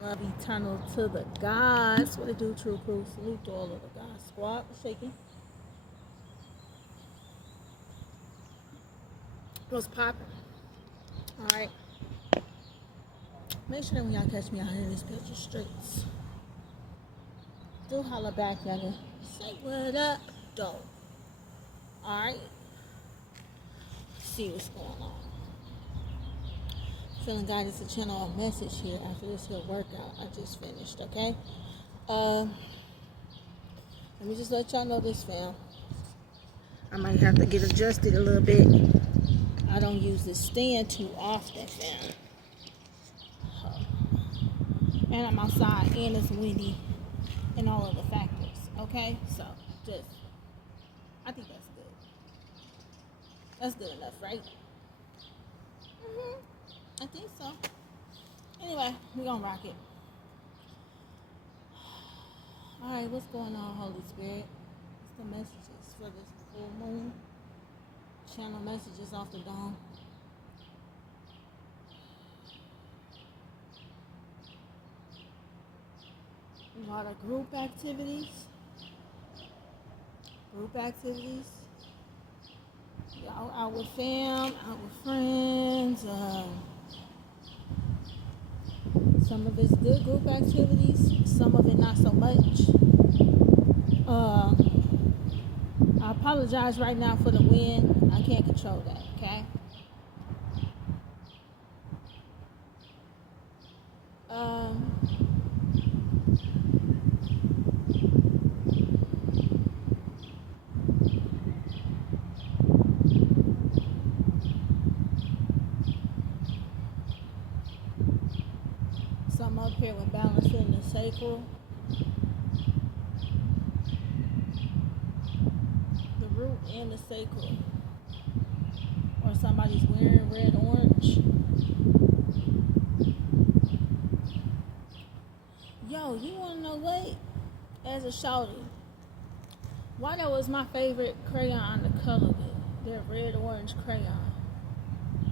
Love eternal to the gods. What it do, True Crew? Salute to all of the God squad. Shaking. What's popping? Alright. Make sure that when y'all catch me out here in these picture streets, do holler back, y'all. Say what up, though. Alright. See what's going on. Feeling guided to channel a message here after this here workout I just finished, okay? Let me just let y'all know this, fam. I might have to get adjusted a little bit. I don't use this stand too often, fam. And I'm outside and it's windy and all of the factors, okay? So, I think that's good. That's good enough, right? I think so. Anyway, we're gonna rock it. Alright, what's going on, Holy Spirit? What's the messages for this full moon? Channel messages off the dome. A lot of group activities. Y'all out with fam, out with friends. Some of it's good group activities. Some of it not so much. I apologize right now for the wind. I can't control that, okay? Some up here with balancing the sacral. The root and the sacral. Or somebody's wearing red, orange. Yo, you wanna know what? As a shawty, why that was my favorite crayon to color with, their red orange crayon.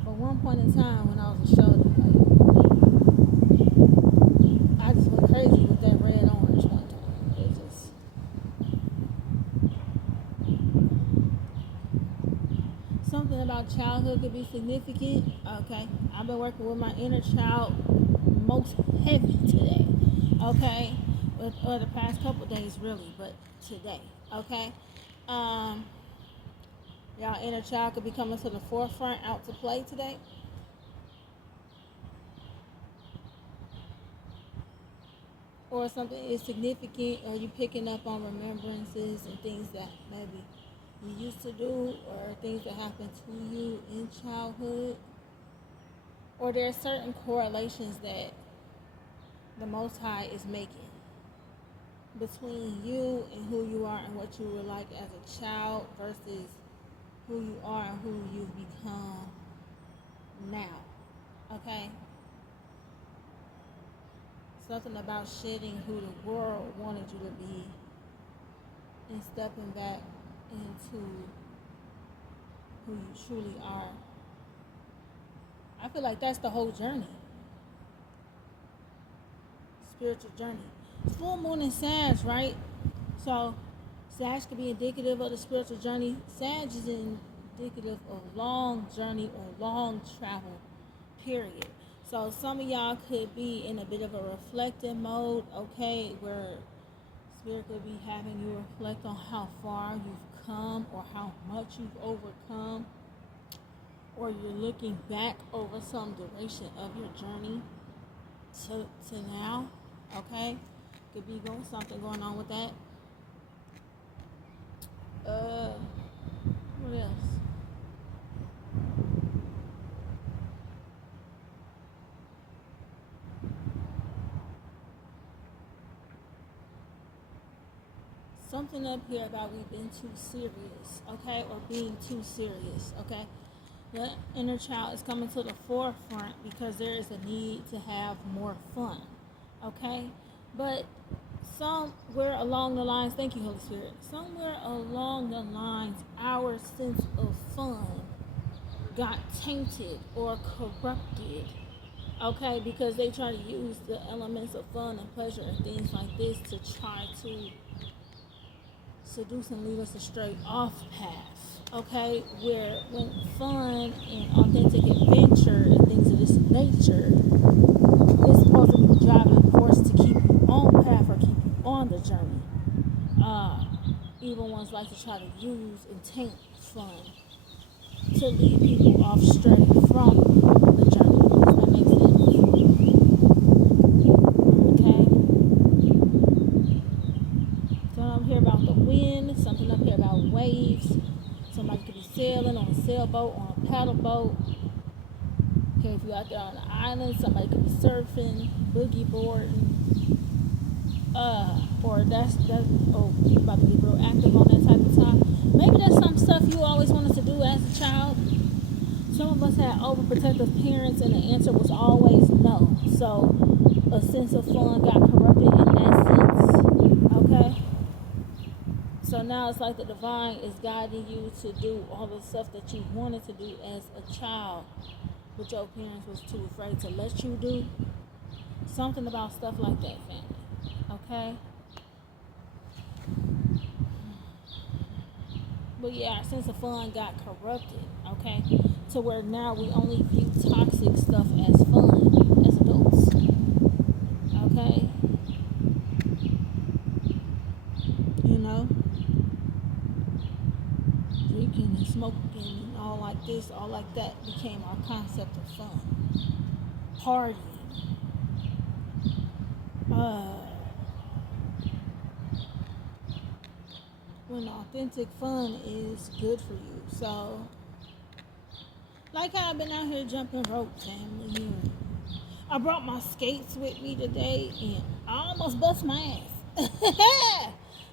For one point in time when I was a shawty, I just went crazy with that red orange one time. It just something about childhood could be significant. Okay, I've been working with my inner child most heavy today. Okay, or the past couple days really, but today. Okay, y'all inner child could be coming to the forefront, out to play today. Or something is significant, or you picking up on remembrances and things that maybe you used to do, or things that happened to you in childhood. Or there are certain correlations that the Most High is making between you and who you are and what you were like as a child versus who you are and who you've become now. Okay? Something about shedding who the world wanted you to be and stepping back into who you truly are. I feel like that's the whole journey. Spiritual journey. It's full moon in Sag, right? So Sag could be indicative of the spiritual journey. Sag is indicative of long journey or long travel, period. So some of y'all could be in a bit of a reflecting mode, okay, where Spirit could be having you reflect on how far you've come or how much you've overcome, or you're looking back over some duration of your journey to now, okay? Could be something going on with that. What else? Something up here about we've been too serious, okay, or being too serious, okay. The inner child is coming to the forefront because there is a need to have more fun, okay. But somewhere along the lines, thank you, Holy Spirit. Somewhere along the lines, our sense of fun got tainted or corrupted Okay, because they try to use the elements of fun and pleasure and things like this to try to seduce and lead us astray off path. Okay, where when fun and authentic adventure and things of this nature is supposed to be the driving force to keep you on path or keep you on the journey. Evil ones like to try to use and taint fun to lead people off straight from the journey. Does that make sense? Okay. Something up here about the wind, something up here about waves. Somebody could be sailing on a sailboat, on a paddle boat. Okay, if you're out there on an island, somebody could be surfing, boogie boarding. Or that's you about to get real active on that type of time. Maybe that's some stuff you always wanted to do as a child. Some of us had overprotective parents, and the answer was always no. So a sense of fun got corrupted in that sense. Okay. So now it's like the divine is guiding you to do all the stuff that you wanted to do as a child, but your parents was too afraid to let you do. Something about stuff like that, family. Okay? But yeah, our sense of fun got corrupted, okay? To where now we only view toxic stuff as fun as adults. Okay? You know? Drinking and smoking and all like this, all like that became our concept of fun. Partying. When authentic fun is good for you. So, like how I've been out here jumping rope, family. I brought my skates with me today, and I almost bust my ass.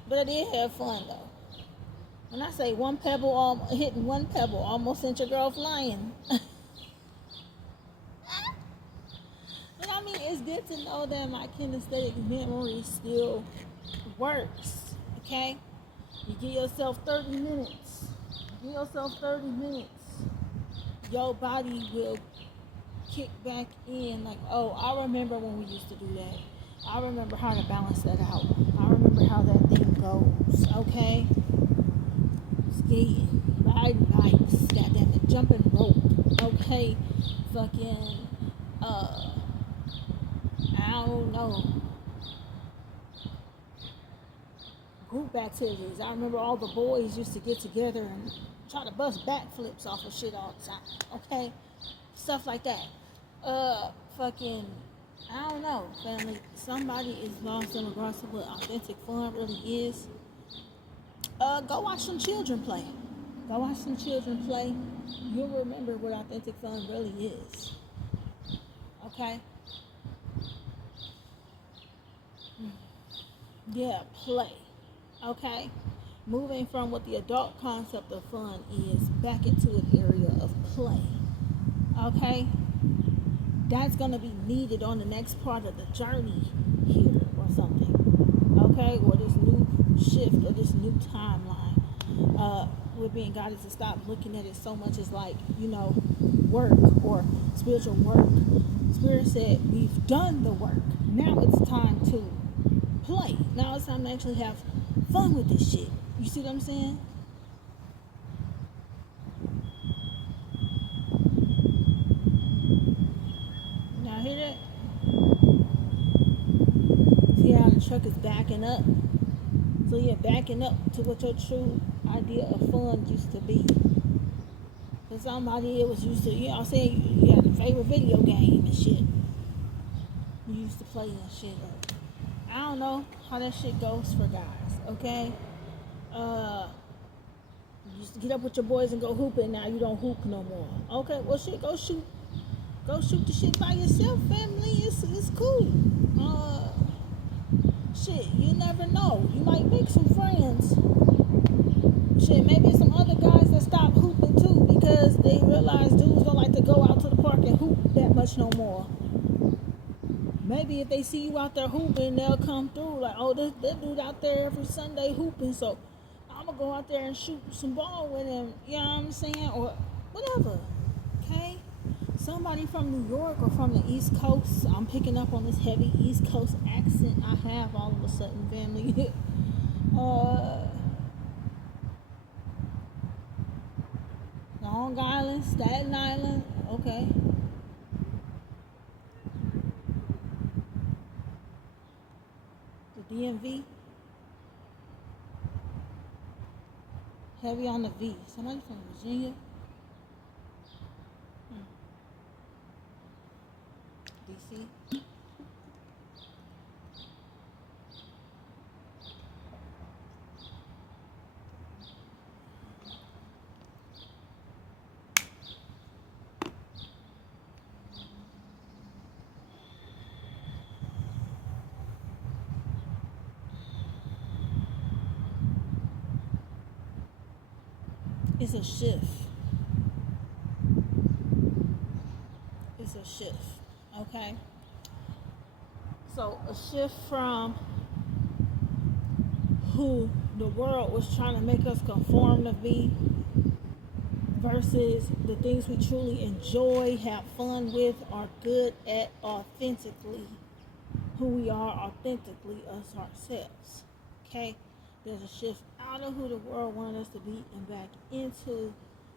But I did have fun, though. When I say one pebble, hitting one pebble, almost sent your girl flying. But I mean, it's good to know that my kinesthetic memory still works, okay? You give yourself 30 minutes. Give yourself 30 minutes. Your body will kick back in like, oh, I remember when we used to do that. I remember how to balance that out. I remember how that thing goes, okay? Skating, riding bikes, goddammit, jumping rope, okay? Fucking, I don't know. Group activities. I remember all the boys used to get together and try to bust backflips off of shit all the time. Okay? Stuff like that. Fucking, I don't know, family. Somebody is lost in regards to what authentic fun really is. Go watch some children play. Go watch some children play. You'll remember what authentic fun really is. Okay? Yeah, play. Okay? Moving from what the adult concept of fun is back into an area of play. Okay? That's going to be needed on the next part of the journey here or something. Okay? Or this new shift or this new timeline. We're being guided to stop looking at it so much as like, work or spiritual work. Spirit said, we've done the work. Now it's time to play. Now it's time to actually have fun with this shit. You see what I'm saying? Now hear that? See how the truck is backing up? So you're backing up to what your true idea of fun used to be. For somebody it was used to, you know what I'm saying, you had a favorite video game and shit. You used to play and shit. I don't know how that shit goes for guys, okay? You used to get up with your boys and go hooping, now you don't hoop no more. Okay, well shit, go shoot the shit by yourself, family. It's cool. Shit, you never know. You might make some friends. Shit, maybe some other guys that stop hooping too because they realize dudes don't like to go out to the park and hoop that much no more. Maybe if they see you out there hooping, they'll come through like, oh, this dude out there every Sunday hooping, so I'm gonna go out there and shoot some ball with him. You know what I'm saying? Or whatever. Okay? somebody from New York or from the East Coast. I'm picking up on this heavy East Coast accent I have all of a sudden, family. uh, Long Island, Staten Island, okay. The DMV, heavy on the V. Somebody from Virginia, DC. It's a shift. It's a shift. Okay. So a shift from who the world was trying to make us conform to be versus the things we truly enjoy, have fun with, are good at authentically who we are, authentically us ourselves. Okay? There's a shift out of who the world wanted us to be and back into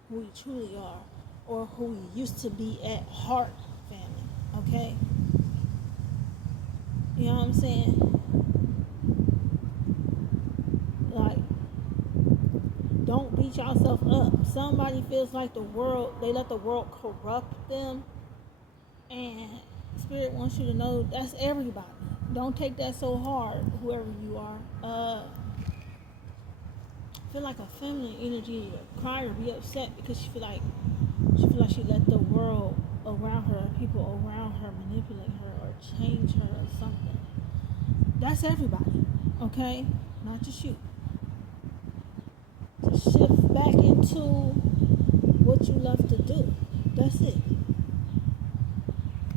who we truly are or who we used to be at heart, family. Okay? You know what I'm saying? Like, don't beat yourself up. Somebody feels like they let the world corrupt them. And Spirit wants you to know that's everybody. Don't take that so hard, whoever you are. Feel like a feminine energy to cry or be upset because she feel like she let the world around her, people around her manipulate her or change her or something. That's everybody, okay? Not just you. To shift back into what you love to do. That's it.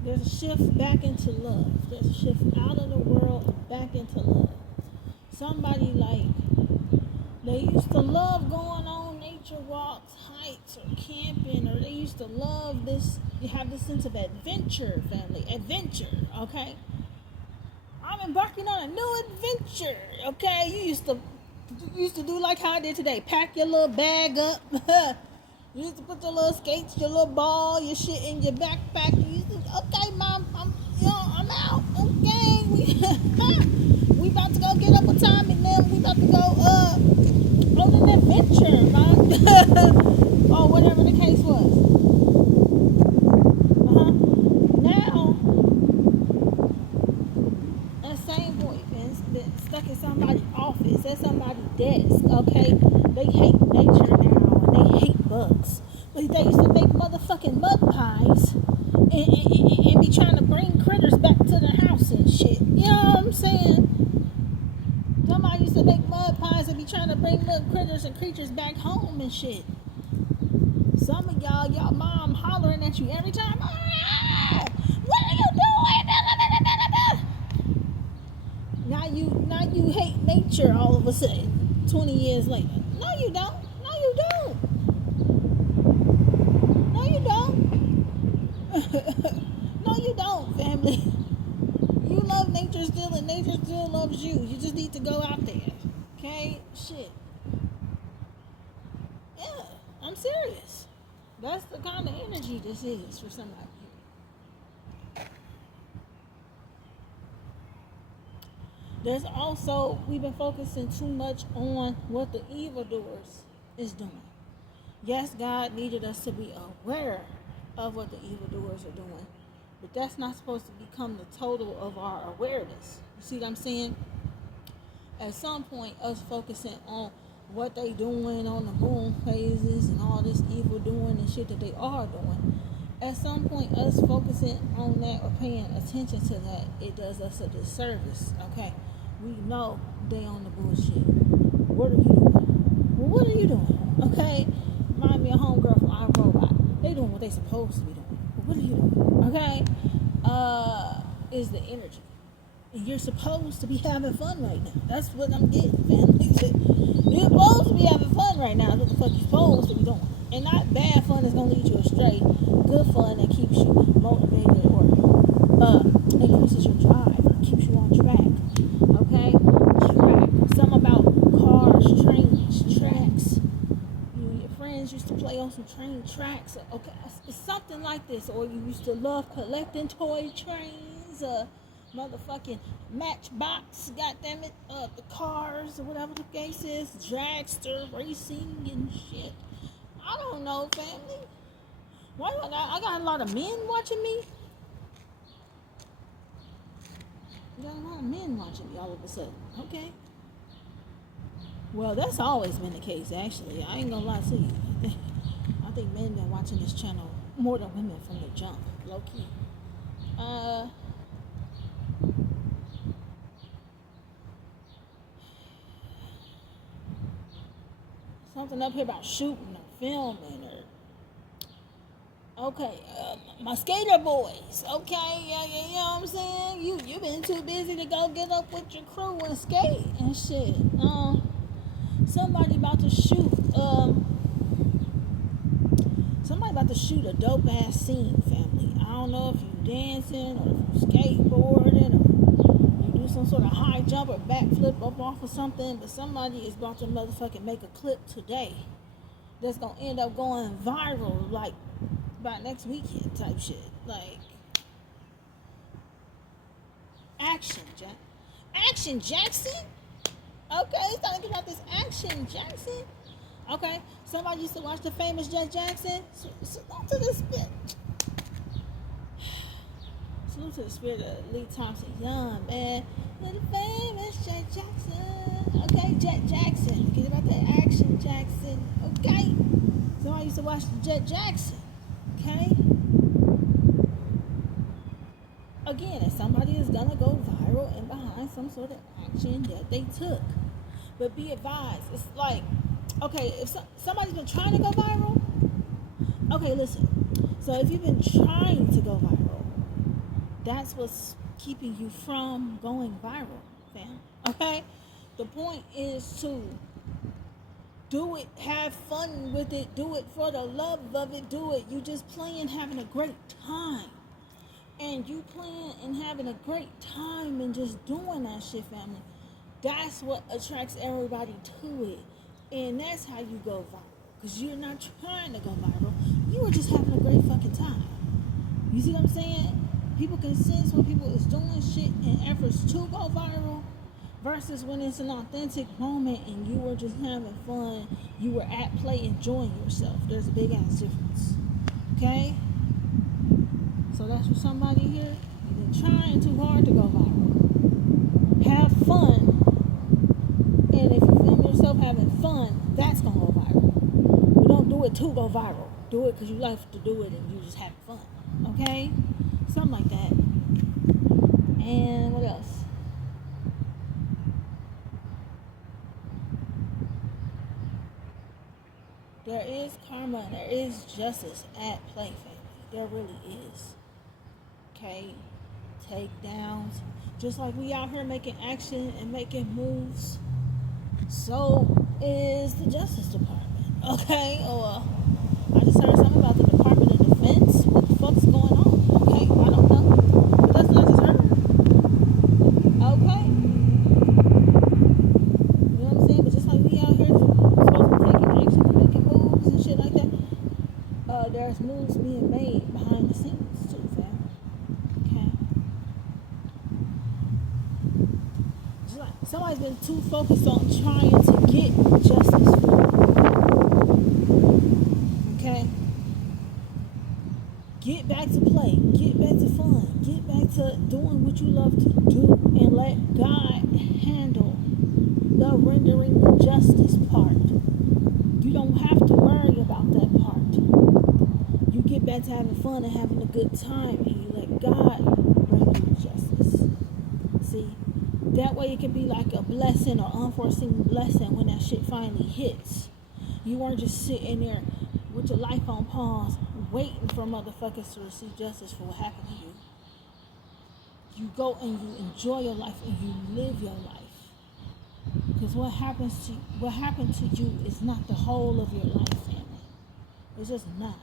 There's a shift back into love. There's a shift out of the world and back into love. Somebody they used to love going on nature walks, hikes, or camping, or they used to love this. You have this sense of adventure, family. Adventure, okay? I'm embarking on a new adventure, okay? You used to do like how I did today. Pack your little bag up. You used to put your little skates, your little ball, your shit in your backpack. You used to, okay, Mom, I'm out. Okay, we about to go get up a time and then we about to go on an adventure, Mom. Or whatever the case was. Now, that same boy been stuck in somebody's office, at somebody's desk, okay? They hate nature now, and they hate bugs. But they used to make motherfucking mud pies and be trying to bring critters back to their house and shit. You know what I'm saying? Somebody used to make mud pies and be trying to bring little critters and creatures back home and shit. Some of y'all mom hollering at you every time. Oh, what are you doing? Now you hate nature all of a sudden. 20 years later. No, you don't. No, you don't. No, you don't. No, you don't, family. You love nature still, and nature still loves you. You just need to go out there. Okay? Shit. Yeah, I'm serious. That's the kind of energy this is for somebody. There's also, we've been focusing too much on what the evildoers is doing. Yes, God needed us to be aware of what the evildoers are doing, but that's not supposed to become the total of our awareness. You see what I'm saying? At some point, us focusing on what they doing on the moon phases and all this evil doing and shit that they are doing, at some point, us focusing on that or paying attention to that, it does us a disservice, okay? We know they on the bullshit. What are you doing? Well, what are you doing? Okay? Remind me of homegirl from iRobot. They doing what they supposed to be doing. But what are you doing? Okay? Is the energy. And you're supposed to be having fun right now. That's what I'm getting, man. You're supposed to be having fun right now. That's what the fuck you supposed to be doing. And not bad fun that's gonna lead you astray. Good fun that keeps you motivated or increases your drive or keeps you on track. Okay? Track. Something about cars, trains, tracks. You and your friends used to play on some train tracks. Okay, it's something like this. Or you used to love collecting toy trains. Motherfucking Matchbox, goddammit, the cars or whatever the case is, dragster racing and shit. I don't know, family. Why do I got a lot of men watching me? You got a lot of men watching me all of a sudden. Okay. Well, that's always been the case, actually. I ain't gonna lie to you. I think men been watching this channel more than women from the jump, low key. Something up here about shooting or filming or okay, my skater boys. Okay, yeah, you know what I'm saying? You been too busy to go get up with your crew and skate and shit. Somebody about to shoot. Somebody about to shoot a dope ass scene, family. I don't know if you dancing or if you skateboarding or you do some sort of high jump or backflip up off of something, but somebody is about to motherfucking make a clip today that's gonna end up going viral like by next weekend type shit. Like Action Jackson. Okay, it's time to get out this Action Jackson. Okay, somebody used to watch the famous Jet Jackson. Salute to the spirit. Salute to the spirit of Lee Thompson Young, man. The famous Jet Jackson. Okay, Jet Jackson. Get about that Action Jackson. Okay. Somebody used to watch the Jet Jackson. Okay. Again, if somebody is gonna go viral and behind some sort of action that they took. But be advised, it's like, okay, if somebody's been trying to go viral, okay, listen. So if you've been trying to go viral, that's what's keeping you from going viral, fam. Okay? The point is to do it, have fun with it, do it for the love of it, do it. You just playing, having a great time. And you playing and having a great time and just doing that shit, family. That's what attracts everybody to it. And that's how you go viral. Because you're not trying to go viral. You are just having a great fucking time. You see what I'm saying? People can sense when people is doing shit and efforts to go viral versus when it's an authentic moment and you were just having fun. You were at play enjoying yourself. There's a big ass difference. Okay? So that's for somebody here. You've been trying too hard to go viral. Have fun. And if you film yourself having fun, that's going to go viral. But don't do it to go viral. Do it because you like to do it and you just having fun. Okay? Something like that. And what else? There is karma and there is justice at play, family. There really is. Okay? Takedowns. Just like we out here making action and making moves, so is the Justice Department. Okay? Or I just heard something about the Department of Defense. What the fuck's going on? Okay? I don't know. But that's what I just heard. Okay? You know what I'm saying? But just like we out here supposed to be taking action and making moves and shit like that, there's moves being made behind the scenes too, fam. Okay? Just like somebody's been too focused on trying to get justice for it. Okay? Get back to play. Get back to fun. Get back to doing what you love to do and let God handle the rendering the justice part. You don't have to worry about that part. You get back to having fun and having a good time and you let God bring you justice. See? That way it can be like a blessing or unforeseen blessing when that shit finally hits. You weren't just sitting there with your life on pause waiting for motherfuckers to receive justice for what happened to you. You go and you enjoy your life and you live your life. Because what happened to you is not the whole of your life, family. It's just not.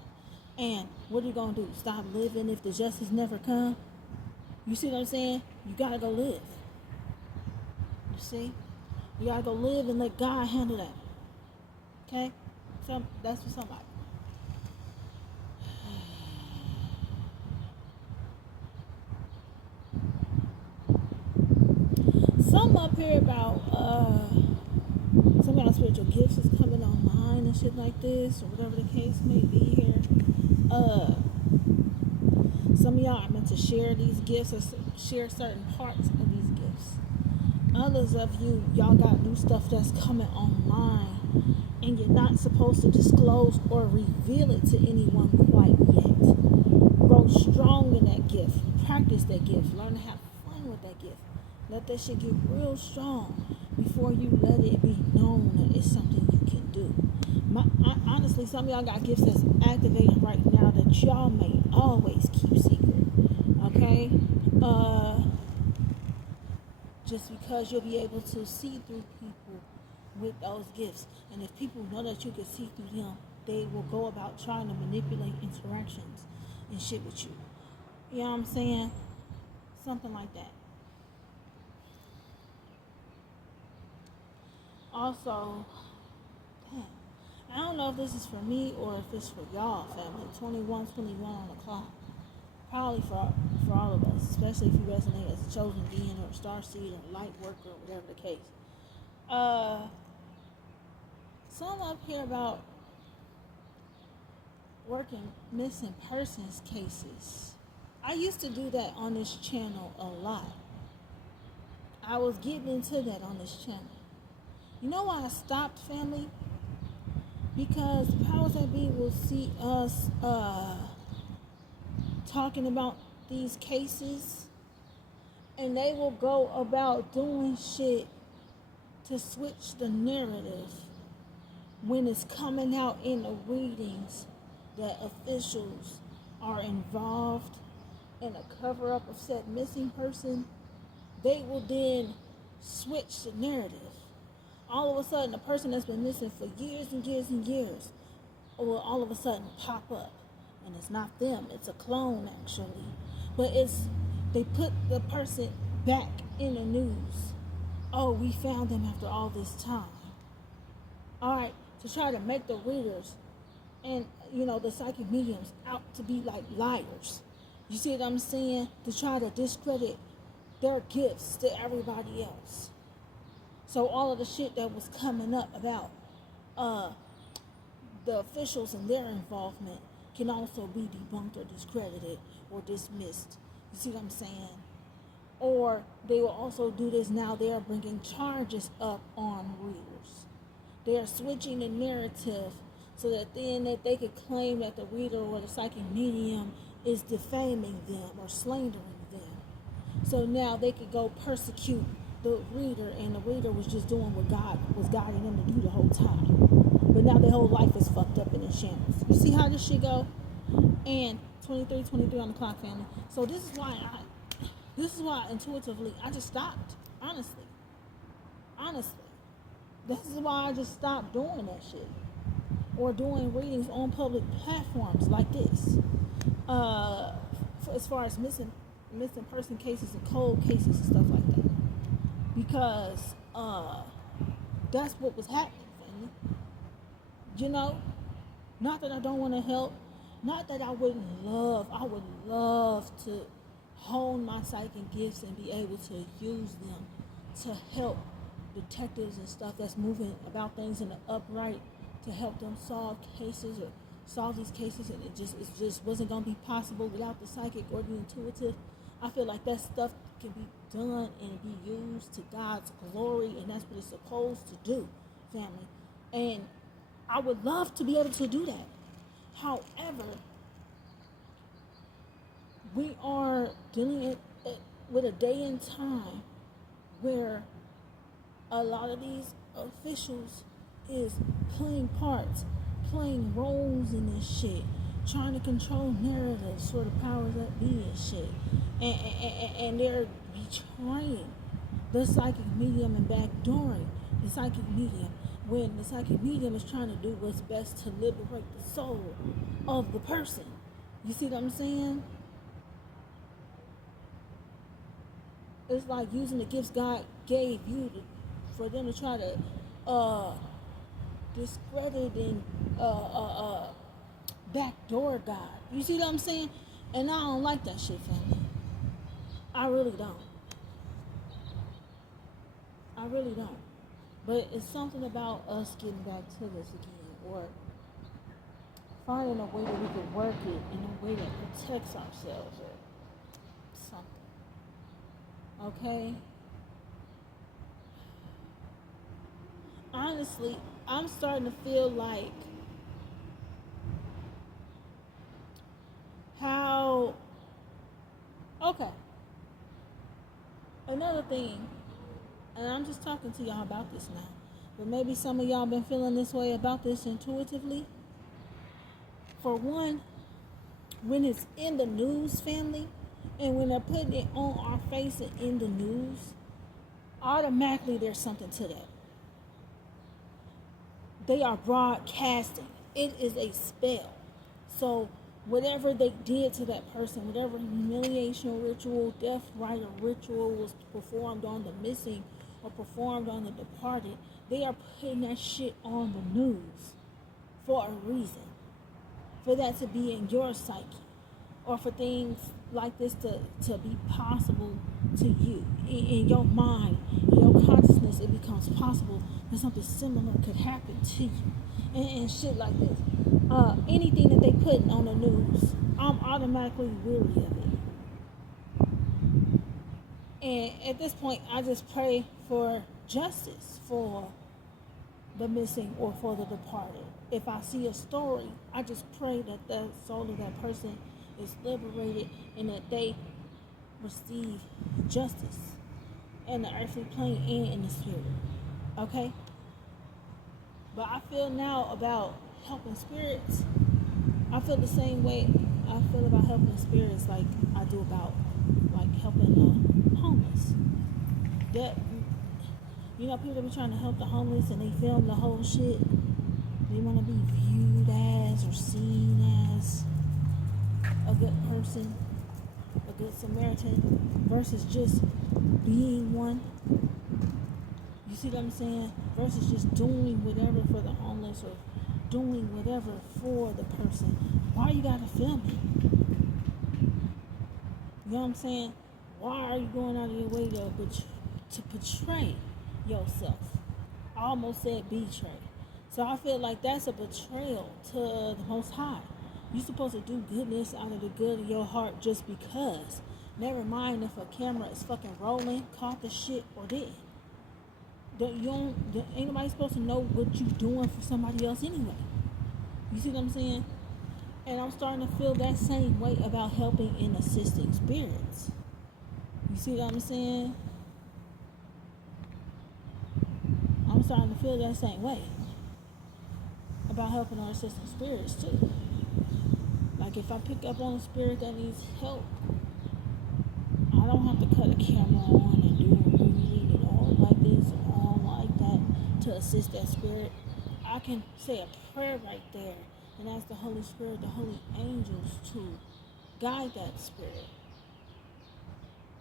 And what are you gonna do? Stop living if the justice never come? You see what I'm saying? You gotta go live. You see? You gotta go live and let God handle that. Okay? So that's for somebody. Something up here about some of our spiritual gifts is coming online and shit like this, or whatever the case may be here. Some of y'all are meant to share these gifts or share certain parts of these gifts. Others of you, y'all got new stuff that's coming online, and you're not supposed to disclose or reveal it to anyone quite yet. Grow strong in that gift. Practice that gift. Learn to have fun with that gift. Let that shit get real strong before you let it be known that it's something you can do. Honestly, some of y'all got gifts that's activating right now that y'all may always keep secret. Okay? Just because you'll be able to see through people with those gifts. And if people know that you can see through them, they will go about trying to manipulate interactions and shit with you. You know what I'm saying? Something like that. Also, damn, I don't know if this is for me or if it's for y'all, family. 21 on the clock. Probably for all of us, especially if you resonate as a chosen being or a star seed or a light worker or whatever the case. Some up here about working missing persons cases. I used to do that on this channel a lot. I was getting into that on this channel. You know why I stopped, family? Because the powers that be will see us talking about these cases, and they will go about doing shit to switch the narrative when it's coming out in the readings that officials are involved in a cover-up of said missing person. They will then switch the narrative. All of a sudden, a person that's been missing for years and years and years will all of a sudden pop up. And it's not them, it's a clone actually. But they put the person back in the news. Oh, we found them after all this time. Alright, to try to make the readers and the psychic mediums out to be like liars. You see what I'm saying? To try to discredit their gifts to everybody else. So all of the shit that was coming up about the officials and their involvement can also be debunked or discredited or dismissed. You see what I'm saying? Or they will also do this now. They are bringing charges up on readers. They are switching the narrative so that then that they could claim that the reader or the psychic medium is defaming them or slandering them. So now they could go persecute the reader, and the reader was just doing what God was guiding them to do the whole time. But now their whole life is fucked up in the shambles. You see how this shit go? And 23 on the clock, family. So this is why intuitively I just stopped. Honestly. This is why I just stopped doing that shit. Or doing readings on public platforms like this. As far as missing person cases and cold cases and stuff like that. Because that's what was happening, family. Not that I don't want to help, not that I would love to hone my psychic gifts and be able to use them to help detectives and stuff that's moving about things in the upright, to help them solve cases or solve these cases, and it just wasn't going to be possible without the psychic or the intuitive. I feel like that stuff can be done and be used to God's glory, and that's what it's supposed to do, family. And I would love to be able to do that. However, we are dealing with a day and time where a lot of these officials is playing parts, playing roles in this shit, trying to control narratives for the powers that be and shit. And they're betraying the psychic medium and backdooring the the psychic medium, when the psychic medium is trying to do what's best to liberate the soul of the person. You see what I'm saying? It's like using the gifts God gave you for them to try to discredit and backdoor God. You see what I'm saying? And I don't like that shit, family. I really don't. I really don't. But it's something about us getting back to this again, or finding a way that we can work it in a way that protects ourselves or something. Okay? Honestly, I'm starting to feel like how, okay, another thing, and I'm just talking to y'all about this now, but maybe some of y'all been feeling this way about this intuitively. For one, when it's in the news, family, and when they're putting it on our face and in the news, automatically there's something to that. They are broadcasting. It is a spell. So whatever they did to that person, whatever humiliation ritual, death rite or ritual was performed on the missing or performed on the departed, they are putting that shit on the news for a reason. For that to be in your psyche, or for things like this to be possible to you. In your mind, in your consciousness, it becomes possible that something similar could happen to you. And shit like this. Anything that they put on the news, I'm automatically weary of it. And at this point, I just pray for justice for the missing or for the departed. If I see a story, I just pray that the soul of that person is liberated and that they receive justice in the earthly plane and in the spirit. Okay? But I feel now about helping spirits. I feel the same way I feel about helping spirits like I do about like helping the homeless. That, you know, people be trying to help the homeless and they film the whole shit. They want to be viewed as or seen as a good person, a good Samaritan, versus just being one. You see what I'm saying? Versus just doing whatever for the homeless or doing whatever for the person. Why you gotta film it? You know what I'm saying? Why are you going out of your way to portray yourself? I almost said betray. So I feel like that's a betrayal to the Most High. You're supposed to do goodness out of the good of your heart just because. Never mind if a camera is fucking rolling, caught the shit, or didn't. Ain't nobody supposed to know what you doing for somebody else anyway. You see what I'm saying? And I'm starting to feel that same way about helping and assisting spirits. You see what I'm saying? I'm starting to feel that same way about helping or assisting spirits too. Like if I pick up on a spirit that needs help, I don't have to cut a camera on and do a reading and all like this and all like that to assist that spirit. I can say a prayer right there and ask the Holy Spirit, the holy angels to guide that spirit.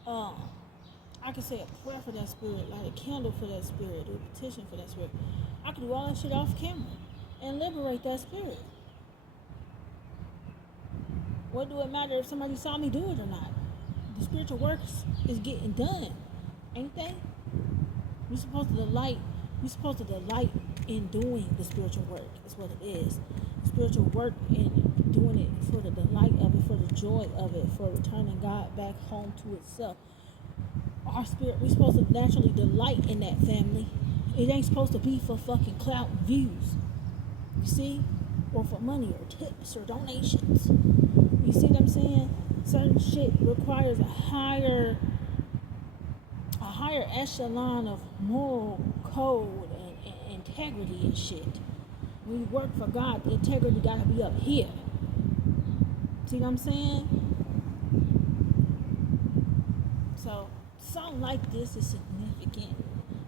I can say a prayer for that spirit, light a candle for that spirit, do a petition for that spirit. I can do all that shit off camera and liberate that spirit. What do it matter if somebody saw me do it or not? The spiritual work is getting done, ain't they? We're supposed to delight in doing the spiritual work. Is what it is. The spiritual work and doing it for the delight of it, for the joy of it, for returning God back home to itself. Our spirit, we're supposed to naturally delight in that, family. It ain't supposed to be for fucking clout and views. You see? Or for money or tips or donations. You see what I'm saying? Certain shit requires a higher echelon of moral code and integrity and shit. When you work for God, the integrity gotta be up here. See what I'm saying? So something like this is significant.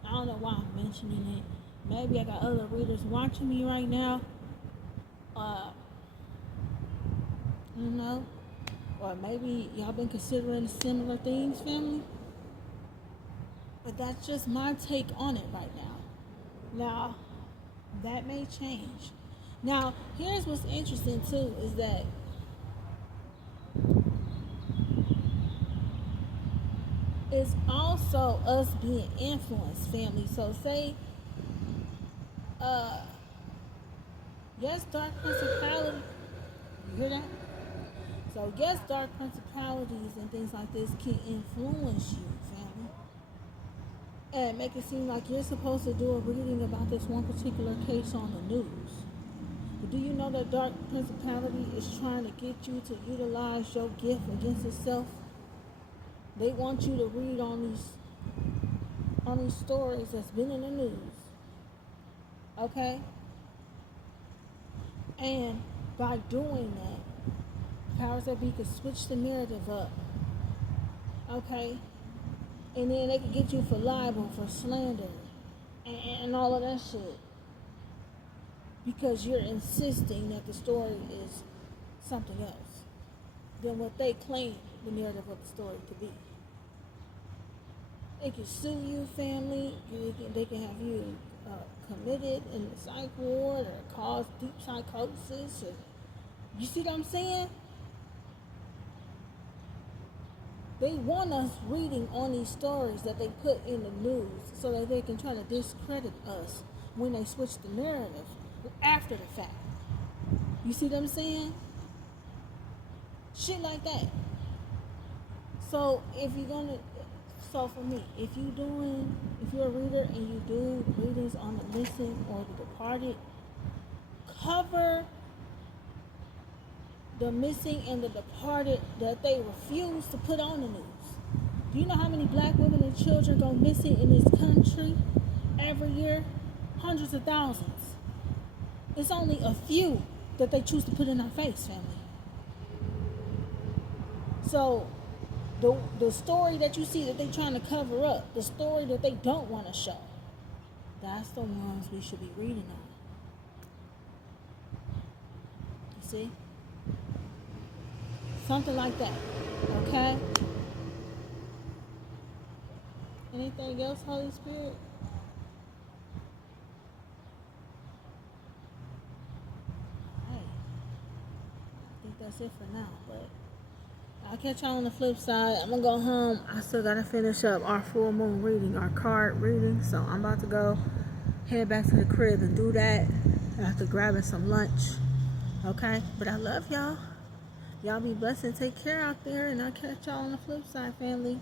I don't know why I'm mentioning it. Maybe I got other readers watching me right now. You know, or maybe y'all been considering similar things, family. But that's just my take on it right now. Now, that may change. Now, here's what's interesting too is that it's also us being influenced, family. So, say, uh, yes, dark principality. You hear that? So, yes, dark principalities and things like this can influence you, family, and make it seem like you're supposed to do a reading about this one particular case on the news. But do you know that dark principality is trying to get you to utilize your gift against itself? They want you to read on these stories that's been in the news. Okay? And by doing that, powers that be could switch the narrative up. Okay? And then they could get you for libel, for slander, and all of that shit. Because you're insisting that the story is something else than what they claim the narrative of the story to be. They can sue you, family. They can have you committed in the psych ward or cause deep psychosis. Or, you see what I'm saying? They want us reading on these stories that they put in the news so that they can try to discredit us when they switch the narrative after the fact. You see what I'm saying? Shit like that. So for me, if you're a reader and you do readings on the missing or the departed, cover the missing and the departed that they refuse to put on the news. Do you know how many black women and children go missing in this country every year? Hundreds of thousands. It's only a few that they choose to put in our face, family. So the story that you see that they're trying to cover up, the story that they don't want to show, that's the ones we should be reading on. You see? Something like that. Okay? Anything else, Holy Spirit? Hey, I think that's it for now, but I'll catch y'all on the flip side. I'm gonna go home. I still gotta finish up our full moon reading, our card reading. So I'm about to go head back to the crib and do that after grabbing some lunch. Okay? But I love y'all. Y'all be blessed and take care out there. And I'll catch y'all on the flip side, family.